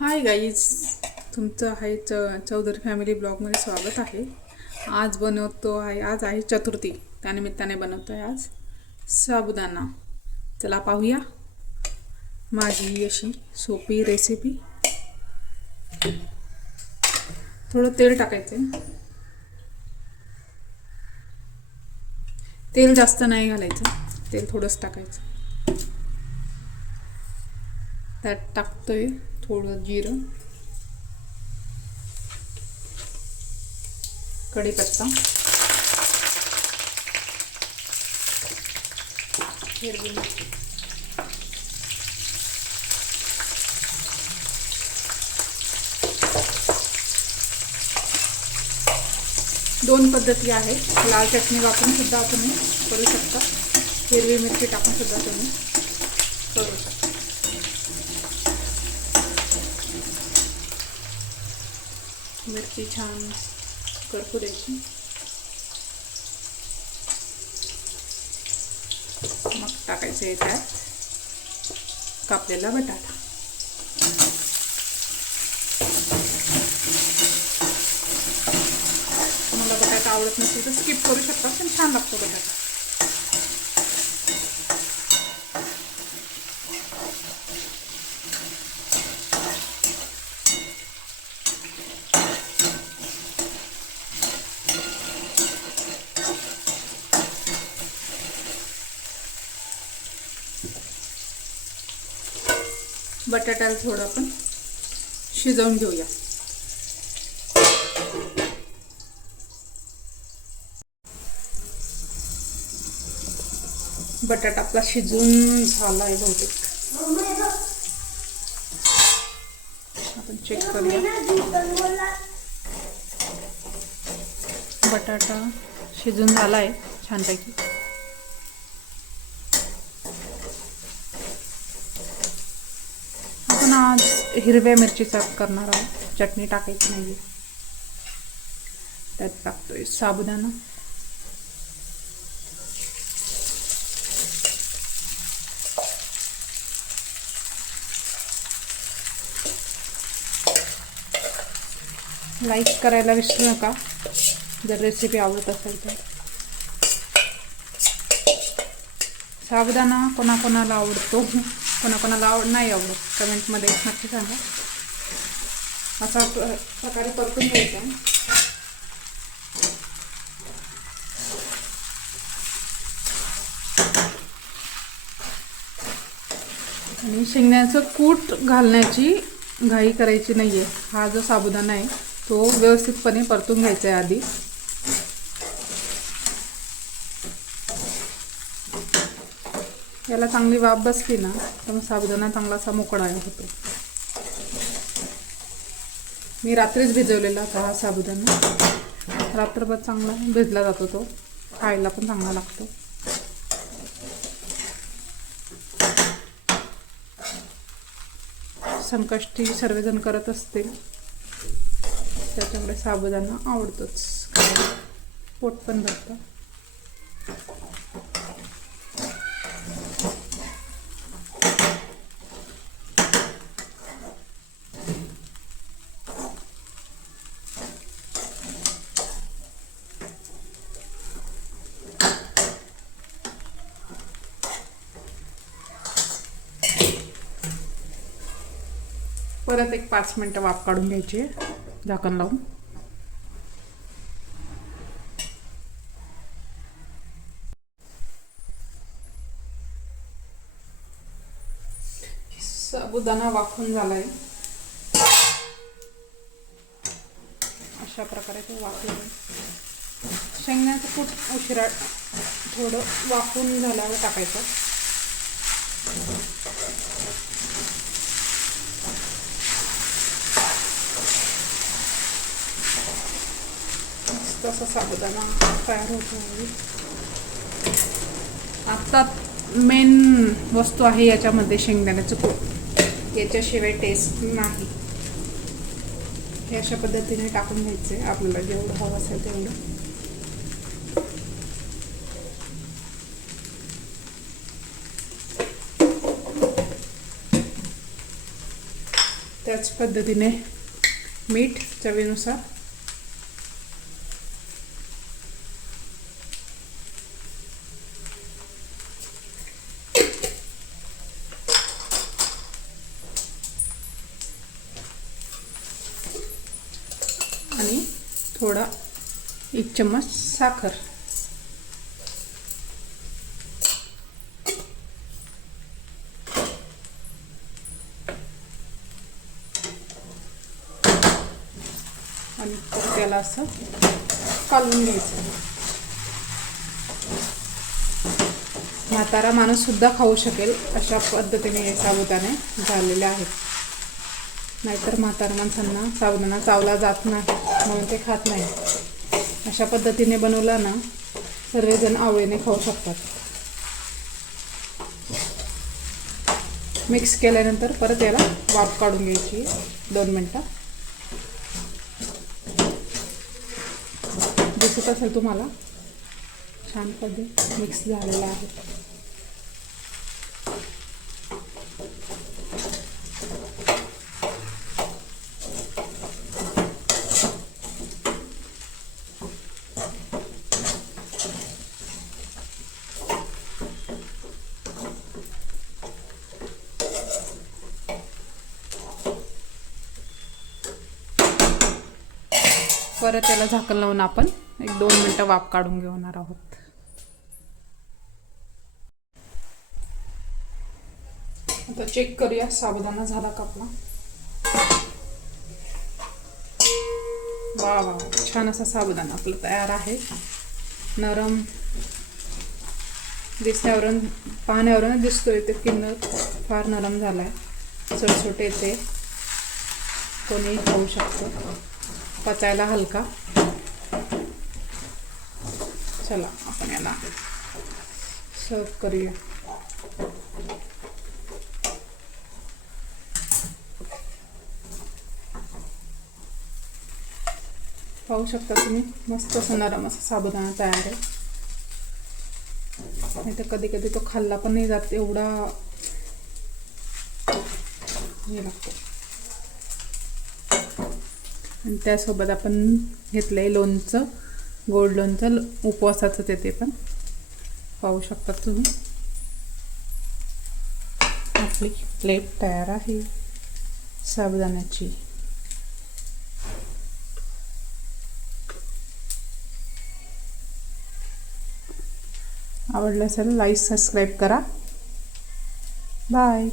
Hi guys, तुमचं आहे Chaudhari family ब्लॉगमध्ये स्वागत आहे. आज आहे चतुर्थी, त्यानिमित्ताने बनवतो आहे आज साबुदाणा. चला पाहूया माझी अशी सोपी रेसिपी. थोडं तेल टाकायचं. तेल जास्त नाही घालायचं, तेल थोडंच टाकायचं. त्यात टाकतोय थोडं जिरं, कढीपत्ता, हिरवी मिरची, दोन पद्धती आहेत. लाल चटणी वापरून सुद्धा तुम्ही करू शकता, हिरवी मिरची टाकून सुद्धा तुम्ही करू शकता. मिरची छान करपू द्यायची. मग टाकायचं आहे त्यात कापलेला बटाटा. तुम्हाला बटाटा आवडत नसेल तर स्किप करू शकता, पण छान लागतो बटाटा. बटाट्याला थोडं आपण शिजवून घेऊया. बटाटा आपला शिजून झाला आहे बहुतेक. आपण चेक करूया. बटाटा शिजून झाला आहे छानपैकी. आपण आज हिरव्या मिरचीचा करणार आहोत, चटणी टाकायची नाही. त्यात टाकतोय साबुदाणा, लाईक करायला विसरू नका जर रेसिपी आवडत असेल तर. साबुदाणा कोणाकोणाला आवडतो, कोणाकोणाला नाही आवडत, कमेंटमध्ये नक्की सांगा. असा प्रकारे परतून घ्यायचा. आणि शेंगदाण्याचं कूट घालण्याची घाई करायची नाही आहे. हा जो साबुदाणा आहे तो व्यवस्थितपणे परतून घ्यायचा आहे आधी. याला चांगली वाफ बसली ना तर मग साबुदाणा चांगला असा मोकळा होतो. मी रात्रीच भिजवलेला होता हा साबुदाणा. रात्रभर चांगला भिजला जातो, तो खायला पण चांगला लागतो. संकष्टी सर्वजण करत असतील त्याच्यामुळे साबुदाणा आवडतोच खायला, पोट पण भरतं. परत एक 5 मिनटं वाफ काढून घ्यायची झाकण लावून. साबुदाणा वाफून झालाय. अशा प्रकारे तो वाफून. शेंगदाण्याचं कूट उशिरा थोडं वाफून झाल्यावर टाकायचं. तसा साबुदाणा तयार होतो. आता मेन वस्तू आहे याच्यामध्ये शेंगदाण्याचं कूट. याच्याशिवाय टेस्ट नाही. हे अशा पद्धतीने टाकून घ्यायचे आपल्याला जेवढं हवं असेल तेवढं. त्याच पद्धतीने मीठ चवीनुसार. आणि थोडा 1 चम्मच साखर. आणि त्याला असं कालवून घ्यायचं. म्हातारा माणूस सुद्धा खाऊ शकेल अशा पद्धतीने हे साबुदाणे झालेले आहेत. नाहीतर म्हातारा माणसांना साबुदाणा चावला जात नाही म्हणून ते खात नाही. अशा पद्धतीने बनवला ना सर्वजण आवडीने खाऊ शकतात. मिक्स केल्यानंतर परत याला वाफ काढून घ्यायची 2 मिनटं. दिसत असेल तुम्हाला छान पद्धत मिक्स झालेला आहे. परत त्याला झाकण लावून आपण 1-2 मिनटं वाफ काढून घेणार आहोत. आता चेक करूया साबुदाणा झाला का आपला. वा वा, छान असा साबुदाणा आपला तयार आहे. नरम दिसण्यावरून पाहण्यावरून दिसतोय ते की फार नरम झालाय. सळसुट येते, कोणीही खाऊ शकतो. पचायला हलका. चला आपण याला सर्व करूया. पाहू शकता तुम्ही मस्त असं नरम असा साबुदाणा तयार आहे. नाही तर कधी कधी तो खाल्ला पण नाही जात एवढा हे लागतो. आणि त्यासोबत आपण घेतलंय लोणचं, गोड लोणचं उपवासाचं ते पण पाहू शकता तुम्ही. आपली प्लेट तयार आहे साबुदाण्याची. आवडलं असेल लाईक सबस्क्राईब करा. बाय.